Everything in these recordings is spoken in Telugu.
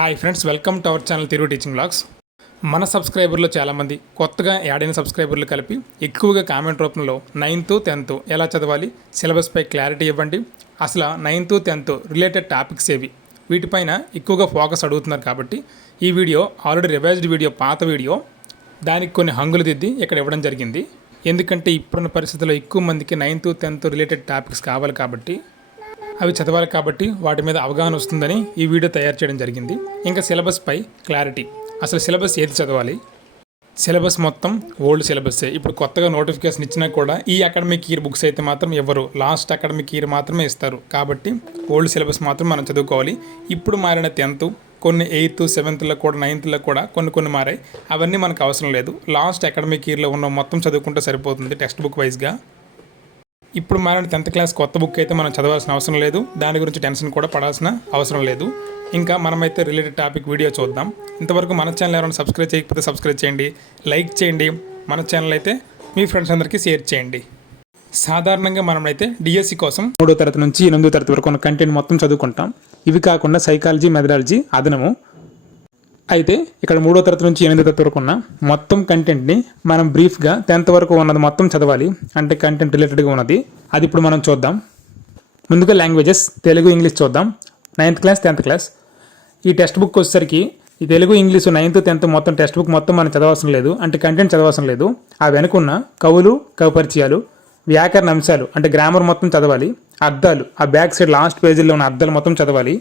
Hi friends, welcome to our channel తిరుగు టీచింగ్ బ్లాగ్స్. మన సబ్స్క్రైబర్లో చాలామంది కొత్తగా యాడ్ అయిన సబ్స్క్రైబర్లు కలిపి ఎక్కువగా కామెంట్ రూపంలో 9th 10th ఎలా చదవాలి, సిలబస్పై క్లారిటీ ఇవ్వండి, అసలు 9th 10th రిలేటెడ్ టాపిక్స్ ఏవి, వీటిపైన ఎక్కువగా ఫోకస్ అడుగుతున్నారు. కాబట్టి ఈ వీడియో ఆల్రెడీ రివైజ్డ్ వీడియో, పాత వీడియో, దానికి కొన్ని హంగులు దిద్ది ఇక్కడ ఇవ్వడం జరిగింది. ఎందుకంటే ఇప్పుడున్న పరిస్థితుల్లో ఎక్కువ మందికి 9th 10th రిలేటెడ్ టాపిక్స్ కావాలి కాబట్టి, అవి చదవాలి కాబట్టి వాటి మీద అవగాహన వస్తుందని ఈ వీడియో తయారు చేయడం జరిగింది. ఇంకా సిలబస్పై క్లారిటీ, అసలు సిలబస్ ఏది చదవాలి, సిలబస్ మొత్తం ఓల్డ్ సిలబస్సే. ఇప్పుడు కొత్తగా నోటిఫికేషన్ ఇచ్చినా కూడా ఈ అకాడమిక్ ఇయర్ బుక్స్ అయితే మాత్రం ఇవ్వరు, లాస్ట్ అకాడమిక్ ఇయర్ మాత్రమే ఇస్తారు. కాబట్టి ఓల్డ్ సిలబస్ మాత్రం మనం చదువుకోవాలి. ఇప్పుడు మారిన 10th, కొన్ని 8th 7thలో కూడా 9thలో కూడా కొన్ని మారాయి. అవన్నీ మనకు అవసరం లేదు. లాస్ట్ అకాడమిక్ ఇయర్లో ఉన్న మొత్తం చదువుకుంటే సరిపోతుంది టెక్స్ట్ బుక్ వైజ్గా. ఇప్పుడు మారిన 10th క్లాస్ కొత్త బుక్ అయితే మనం చదవాల్సిన అవసరం లేదు, దాని గురించి టెన్షన్ కూడా పడాల్సిన అవసరం లేదు. ఇంకా మనమైతే రిలేటెడ్ టాపిక్ వీడియో చూద్దాం. ఇంతవరకు మన ఛానల్ ఎవరైనా సబ్స్క్రైబ్ చేయకపోతే సబ్స్క్రైబ్ చేయండి, లైక్ చేయండి, మన ఛానల్ అయితే మీ ఫ్రెండ్స్ అందరికీ షేర్ చేయండి. సాధారణంగా మనమైతే డిఎస్సి కోసం 3వ తరగతి నుంచి 8వ తరగతి వరకు ఉన్న కంటెంట్ మొత్తం చదువుకుంటాం. ఇవి కాకుండా సైకాలజీ, మెథడాలజీ అదనము. అయితే ఇక్కడ 3వ తరగతి నుంచి 8వ తరగతి వరకు ఉన్న మొత్తం కంటెంట్ని మనం బ్రీఫ్గా 10th వరకు ఉన్నది మొత్తం చదవాలి. అంటే కంటెంట్ రిలేటెడ్గా ఉన్నది, అది ఇప్పుడు మనం చూద్దాం. ముందుగా లాంగ్వేజెస్, తెలుగు, ఇంగ్లీష్ చూద్దాం. 9th క్లాస్ 10th క్లాస్ ఈ టెక్స్ట్ బుక్ వచ్చేసరికి ఈ తెలుగు, ఇంగ్లీషు 9th 10th మొత్తం టెక్స్ట్ బుక్ మొత్తం మనం చదవవసరం లేదు, అంటే కంటెంట్ చదవవసరం లేదు. ఆ వెనుకున్న కవులు, కవిపరిచయాలు, వ్యాకరణ అంశాలు అంటే గ్రామర్ మొత్తం చదవాలి. అర్థాలు, ఆ బ్యాక్ సైడ్ లాస్ట్ పేజీలో ఉన్న అర్థాలు మొత్తం చదవాలి.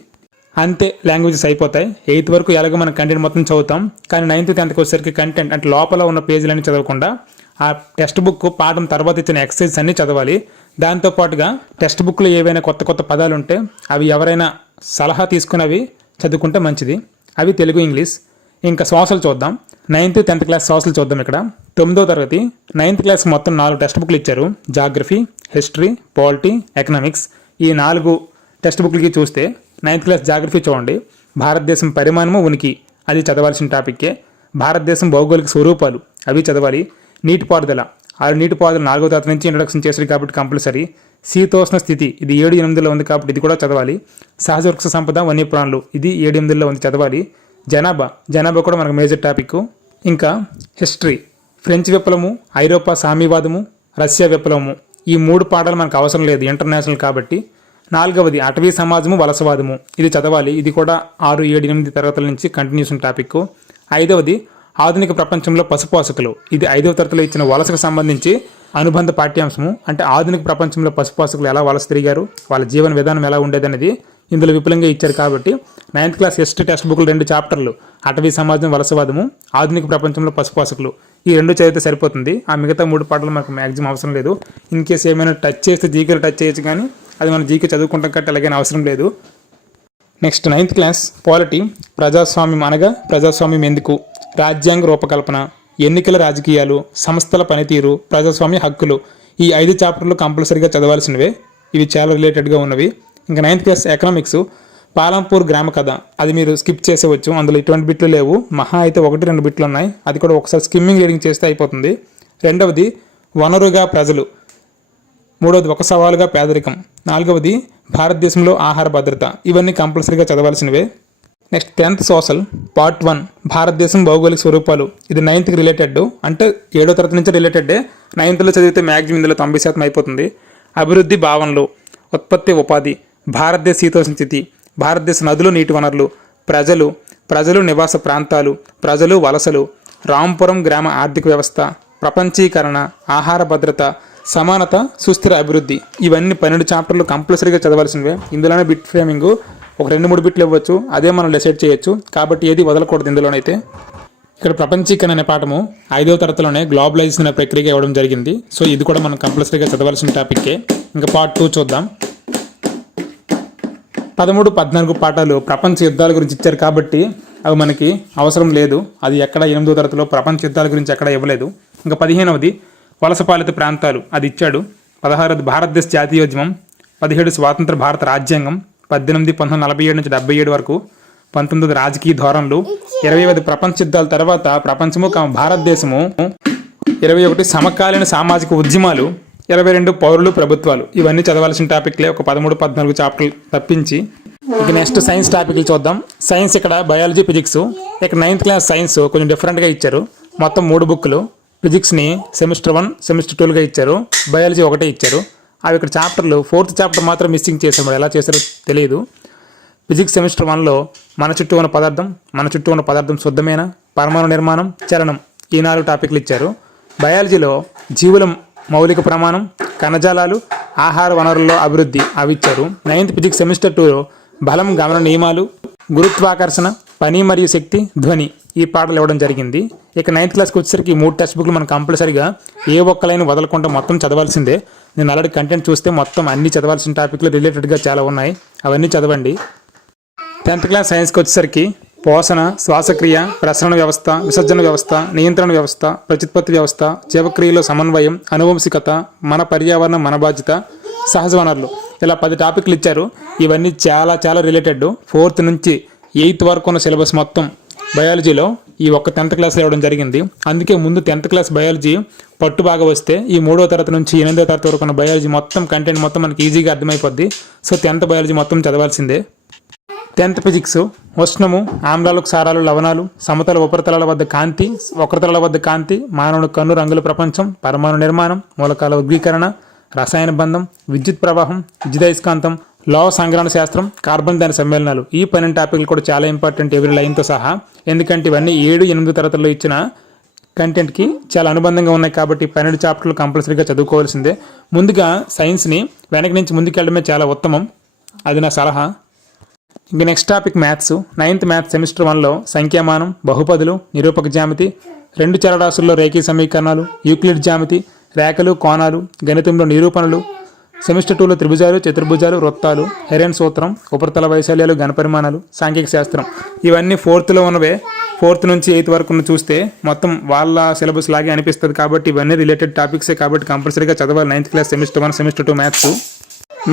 అంతే, లాంగ్వేజెస్ అయిపోతాయి. 8th వరకు ఎలాగో మనం కంటెంట్ మొత్తం చదువుతాం. కానీ 9th 10th వచ్చేసరికి కంటెంట్ అంటే లోపల ఉన్న పేజీలన్నీ చదవకుండా ఆ టెక్స్ట్ బుక్ పాఠం తర్వాత ఇచ్చిన ఎక్సర్సైజ్ అన్నీ చదవాలి. దాంతోపాటుగా టెక్స్ట్ బుక్లో ఏవైనా కొత్త పదాలు ఉంటే అవి ఎవరైనా సలహా తీసుకున్నవి చదువుకుంటే మంచిది. అవి తెలుగు, ఇంగ్లీష్. ఇంకా సోషల్ చూద్దాం. 9th 10th క్లాస్ సోషల్ చూద్దాం. ఇక్కడ 9వ తరగతి 9th క్లాస్ మొత్తం 4 టెక్స్ట్ బుక్లు ఇచ్చారు. Geography, history, polity, economics. ఈ 4 టెక్స్ట్ బుక్లకి చూస్తే 9th క్లాస్ జాగ్రఫీ చూడండి. భారతదేశం పరిమాణము, ఉనికి, అది చదవాల్సిన టాపిక్కే. భారతదేశం భౌగోళిక స్వరూపాలు, అవి చదవాలి. నీటిపారుదల, నీటిపారుదల 4వ తరగతి నుంచి ఇంట్రొడక్షన్ చేశారు కాబట్టి కంపల్సరీ. శీతోష్ణ స్థితి, ఇది 7-8లో ఉంది కాబట్టి ఇది కూడా చదవాలి. సహజ వృక్ష సంపద, వన్యప్రాణులు, ఇది 7-8లో ఉంది, చదవాలి. జనాభా కూడా మనకు మేజర్ టాపిక్. ఇంకా హిస్టరీ, ఫ్రెంచ్ విప్లవము, ఐరోపా సామ్యవాదము, రష్యా విప్లవము, ఈ 3 పాఠాలు మనకు అవసరం లేదు, ఇంటర్నేషనల్ కాబట్టి. 4వది అటవీ సమాజము, వలసవాదము, ఇది చదవాలి. ఇది కూడా 6, 7, 8 తరగతుల నుంచి కంటిన్యూషన్ టాపిక్. 5వది ఆధునిక ప్రపంచంలో పశుపోషకులు, ఇది 5వ తరగతిలో ఇచ్చిన వలసకు సంబంధించి అనుబంధ పాఠ్యాంశము. అంటే ఆధునిక ప్రపంచంలో పశుపోషకులు ఎలా వలస తిరిగారు, వాళ్ళ జీవన విధానం ఎలా ఉండేదనేది ఇందులో విపులంగా ఇచ్చారు. కాబట్టి 9th క్లాస్ హిస్టరీ టెక్స్ట్ బుక్లు 2 చాప్టర్లు, అటవీ సమాజం, వలసవాదము, ఆధునిక ప్రపంచంలో పశుపోషకులు, ఈ 2 చదివితే సరిపోతుంది. ఆ మిగతా 3 పాటలు మనకు మ్యాక్సిమం అవసరం లేదు. ఇన్ కేసు ఏమైనా టచ్ చేస్తే జీకేలో టచ్ చేయొచ్చు, కానీ అది మనం జీకే చదువుకుంటాం కాబట్టి అలాగైనా అవసరం లేదు. నెక్స్ట్ 9th క్లాస్ పాలిటీ, ప్రజాస్వామ్యం అనగా ప్రజాస్వామ్యం ఎందుకు, రాజ్యాంగ రూపకల్పన, ఎన్నికల రాజకీయాలు, సంస్థల పనితీరు, ప్రజాస్వామ్య హక్కులు, ఈ 5 చాప్టర్లు కంపల్సరీగా చదవాల్సినవే. ఇవి చాలా రిలేటెడ్గా ఉన్నవి. ఇంకా 9th క్లాస్ ఎకనామిక్స్, పాలంపూర్ గ్రామ కథ, అది మీరు స్కిప్ చేసేవచ్చు, అందులో ఇటువంటి బిట్లు లేవు, మహా అయితే 1-2 బిట్లు ఉన్నాయి, అది కూడా ఒకసారి స్కిమ్మింగ్ రీడింగ్ చేస్తే అయిపోతుంది. 2వది వనరుగా ప్రజలు, 3వది ఒక సవాలుగా పేదరికం, 4వది భారతదేశంలో ఆహార భద్రత, ఇవన్నీ కంపల్సరీగా చదవాల్సినవే. నెక్స్ట్ 10th సోషల్ పార్ట్ 1, భారతదేశం భౌగోళిక స్వరూపాలు, ఇది 9th రిలేటెడ్, అంటే 7వ తరగతి నుంచి రిలేటెడే. 9thలో చదివితే మ్యాక్సిమం ఇందులో 90% అయిపోతుంది. అభివృద్ధి భావనలు, ఉత్పత్తి, ఉపాధి, భారతదేశ శీతోష్ణ స్థితి, భారతదేశ నదులు, నీటి వనరులు, ప్రజలు నివాస ప్రాంతాలు, ప్రజలు, వలసలు, రాంపురం గ్రామ ఆర్థిక వ్యవస్థ, ప్రపంచీకరణ, ఆహార భద్రత, సమానత, సుస్థిర అభివృద్ధి, ఇవన్నీ 12 చాప్టర్లు కంపల్సరీగా చదవాల్సినవే. ఇందులోనే బిట్ ఫ్రేమింగ్ ఒక 2-3 బిట్లు ఇవ్వచ్చు, అదే మనం డిసైడ్ చేయొచ్చు. కాబట్టి ఏది వదలకూడదు ఇందులోనైతే. ఇక్కడ ప్రపంచీకరణ అనే పాఠము 5వ తరగతిలోనే గ్లోబలైజేషన్ అనే ప్రక్రియగా ఇవ్వడం జరిగింది. సో ఇది కూడా మనం కంపల్సరీగా చదవాల్సిన టాపిక్కే. ఇంకా పార్ట్ 2 చూద్దాం. 13, 14 పాఠాలు ప్రపంచ యుద్ధాల గురించి ఇచ్చారు కాబట్టి అవి మనకి అవసరం లేదు. అది ఎక్కడ 8వ తరగతిలో ప్రపంచ యుద్ధాల గురించి ఎక్కడ ఇవ్వలేదు. ఇంకా 15వది వలసపాలిత ప్రాంతాలు, అది ఇచ్చాడు. 16వది భారతదేశ జాతీయోద్యమం, 17 స్వాతంత్ర భారత రాజ్యాంగం, 18 1947 నుంచి 77 వరకు, 19 రాజకీయ ధోరణులు, 20 ప్రపంచ యుద్ధాల తర్వాత ప్రపంచము భారతదేశము, 21 సమకాలీన సామాజిక ఉద్యమాలు, 22 పౌరులు ప్రభుత్వాలు, ఇవన్నీ చదవాల్సిన టాపిక్లే. ఒక 13, 14 చాప్టర్లు తప్పించి ఇక నెక్స్ట్ సైన్స్ టాపిక్లు చూద్దాం. సైన్స్ ఇక్కడ బయాలజీ, ఫిజిక్స్. ఇక 9th క్లాస్ సైన్స్ కొంచెం డిఫరెంట్గా ఇచ్చారు. మొత్తం 3 బుక్లు. ఫిజిక్స్ని సెమిస్టర్ 1, సెమిస్టర్ 2గా ఇచ్చారు. బయాలజీ ఒకటే ఇచ్చారు. అవి ఇక్కడ చాప్టర్లు 4th చాప్టర్ మాత్రం మిస్సింగ్ చేశారు. మరి ఎలా చేశారో తెలియదు. ఫిజిక్స్ సెమిస్టర్ 1లో మన చుట్టూ ఉన్న పదార్థం శుద్ధమైన, పరమాణు నిర్మాణం, చలనం, ఈ 4 టాపిక్లు ఇచ్చారు. బయాలజీలో జీవుల మౌలిక ప్రమాణం, కణజాలాలు, ఆహార వనరుల్లో అభివృద్ధి అవి ఇచ్చారు. 9th ఫిజిక్స్ సెమిస్టర్ 2లో బలం, గమన నియమాలు, గురుత్వాకర్షణ, పని మరియు శక్తి, ధ్వని ఈ పాటలు ఇవ్వడం జరిగింది. ఇక 9th క్లాస్కి వచ్చేసరికి 3 టెక్స్ట్ బుక్లు మనం కంపల్సరీగా ఏ ఒక్క లైన్ వదలకుండా మొత్తం చదవాల్సిందే. నేను ఆల్రెడీ కంటెంట్ చూస్తే మొత్తం అన్ని చదవాల్సిన టాపిక్లు రిలేటెడ్గా చాలా ఉన్నాయి. అవన్నీ చదవండి. 10th క్లాస్ సైన్స్కి వచ్చేసరికి పోషణ, శ్వాసక్రియ, ప్రసరణ వ్యవస్థ, విసర్జన వ్యవస్థ, నియంత్రణ వ్యవస్థ, ప్రత్యుత్పత్తి వ్యవస్థ, జీవక్రియలో సమన్వయం, అనువంశికత, మన పర్యావరణం మన బాధ్యత, సహజ వనరులు ఇలా 10 టాపిక్లు ఇచ్చారు. ఇవన్నీ చాలా చాలా రిలేటెడ్. 4th నుంచి 8th వరకు ఉన్న సిలబస్ మొత్తం బయాలజీలో ఈ ఒక్క 10th క్లాస్లో ఇవ్వడం జరిగింది. అందుకే ముందు 10th క్లాస్ బయాలజీ పట్టు బాగా వస్తే ఈ 3వ తరగతి నుంచి 8వ తరగతి వరకు ఉన్న బయాలజీ మొత్తం కంటెంట్ మొత్తం మనకి ఈజీగా అర్థమైపోద్ది. సో 10th బయాలజీ మొత్తం చదవాల్సిందే. 10th ఫిజిక్స్ ఉష్ణము, ఆమ్లాలు, క్షారాలు, లవణాలు, సమతల ఉపరితలాల వద్ద కాంతి, వక్రతలాల వద్ద కాంతి, మానవుని కన్ను రంగుల ప్రపంచం, పరమాణు నిర్మాణం, మూలకాల వర్గీకరణ, రసాయన బంధం, విద్యుత్ ప్రవాహం, విద్యుదయస్కాంతం, లోహ సంగ్రహణ శాస్త్రం, కార్బన్ దాని సమ్మేళనాలు ఈ 12 టాపిక్లు కూడా చాలా ఇంపార్టెంట్ ఎవరి లైన్తో సహా. ఎందుకంటే ఇవన్నీ 7, 8 తరగతుల్లో ఇచ్చిన కంటెంట్కి చాలా అనుబంధంగా ఉన్నాయి కాబట్టి 12 చాప్టర్లు కంపల్సరీగా చదువుకోవాల్సిందే. ముందుగా సైన్స్ని వెనక నుంచి ముందుకెళ్ళడమే చాలా ఉత్తమం. అది నా సలహా. ఇంక next topic maths. 9th maths semester 1లో సంఖ్యామానం, బహుపదులు, నిరూపక జ్యామితి, 2 చలరాశుల్లో రేఖీ సమీకరణాలు, యూక్లిడ్ జ్యామితి, రేఖలు, కోణాలు, గణితంలో నిరూపణలు, సెమిస్టర్ 2లో త్రిభుజాలు, చతుర్భుజాలు, వృత్తాలు, హెరెన్ సూత్రం, ఉపరితల వైశాల్యాలు, ఘనపరిమాణాలు, సాంఖ్యిక శాస్త్రం ఇవన్నీ 4thలో ఉన్నవే. 4th నుంచి 8th వరకు చూస్తే మొత్తం వాళ్ళ సిలబస్ లాగే అనిపిస్తుంది కాబట్టి ఇవన్నీ రిలేటెడ్ టాపిక్సే కాబట్టి కంపల్సరీగా చదవాలి. 9th class semester 1, semester 2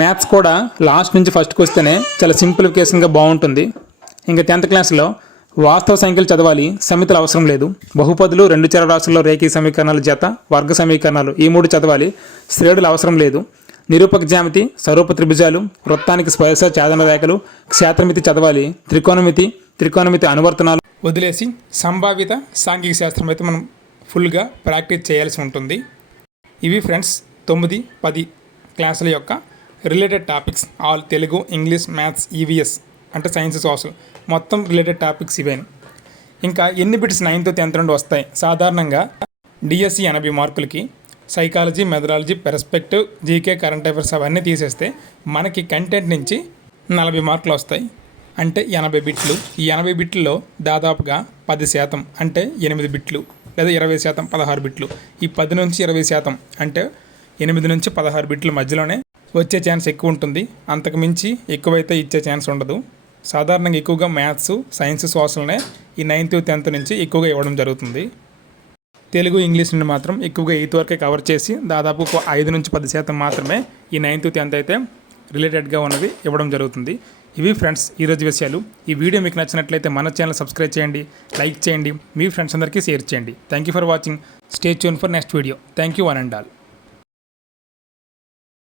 maths కూడా లాస్ట్ నుంచి ఫస్ట్కి వస్తేనే చాలా సింప్లిఫికేషన్గా బాగుంటుంది. ఇంకా 10th క్లాస్లో వాస్తవ సంఖ్యలు చదవాలి, సమితులు అవసరం లేదు. బహుపదులు, 2 చరరాశుల్లో రేఖీ సమీకరణాలు, జత, వర్గ సమీకరణాలు ఈ 3 చదవాలి. శ్రేణులు అవసరం లేదు. నిరూపక జ్యామితి, స్వరూప త్రిభుజాలు, వృత్తానికి స్పర్శ ఛేదన రేఖలు, క్షేత్రమితి చదవాలి. త్రికోణమితి అనువర్తనాలు వదిలేసి సంభావిత సాంఘిక శాస్త్రం అయితే మనం ఫుల్గా ప్రాక్టీస్ చేయాల్సి ఉంటుంది. ఇవి ఫ్రెండ్స్ 9, 10 క్లాసుల యొక్క related topics. All Telugu, English, maths, EVS అంటే సైన్స్, సోషల్ మొత్తం రిలేటెడ్ టాపిక్స్ ఇవేను. ఇంకా ఎన్ని బిట్స్ 9th, 10th నుండి వస్తాయి? సాధారణంగా డిఎస్సి 80 మార్కులకి, psychology, methodology, perspective, GK, current affairs అవన్నీ తీసేస్తే మనకి కంటెంట్ నుంచి 40 మార్కులు వస్తాయి. అంటే 80 బిట్లు. ఈ 80 బిట్లలో దాదాపుగా 10% అంటే 8 బిట్లు లేదా 20% 16 బిట్లు. ఈ 10 నుంచి 20% అంటే 8 నుంచి 16 బిట్ల మధ్యలోనే వచ్చే ఛాన్స్ ఎక్కువ ఉంటుంది. అంతకు మించి ఎక్కువైతే ఇచ్చే ఛాన్స్ ఉండదు. సాధారణంగా ఎక్కువగా మ్యాథ్స్, సైన్స్, సోషల్నే ఈ 9th, 10th నుంచి ఎక్కువగా ఇవ్వడం జరుగుతుంది. తెలుగు, ఇంగ్లీష్ నుండి మాత్రం ఎక్కువగా 8th వరకే కవర్ చేసి దాదాపు 5 నుంచి 10% మాత్రమే ఈ 9th, 10th అయితే రిలేటెడ్గా ఉన్నవి ఇవ్వడం జరుగుతుంది. ఇవి ఫ్రెండ్స్ ఈరోజు విషయాలు. ఈ వీడియో మీకు నచ్చినట్లయితే మన ఛానల్ సబ్స్క్రైబ్ చేయండి, లైక్ చేయండి, మీ ఫ్రెండ్స్ అందరికీ షేర్ చేయండి. Thank you for watching. Stay tune for next video. Thank you one and all.